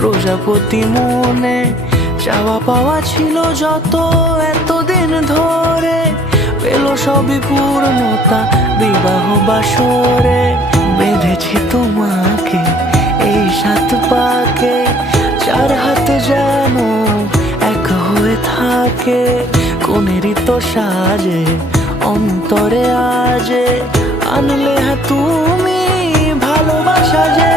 প্রজাপতি মনে চাওয়া পাওয়া ছিল যত এতদিন ধরে, পেল সবই পূর্ণতা বিবাহ বাসরে। বেঁধেছি তোমাকে এই সাত পাকে, চার হাতে যেন এক হয়ে থাকে। কোনেরই তো সাজে অন্তরে আজে আনলে তুমি ভালোবাসা যে।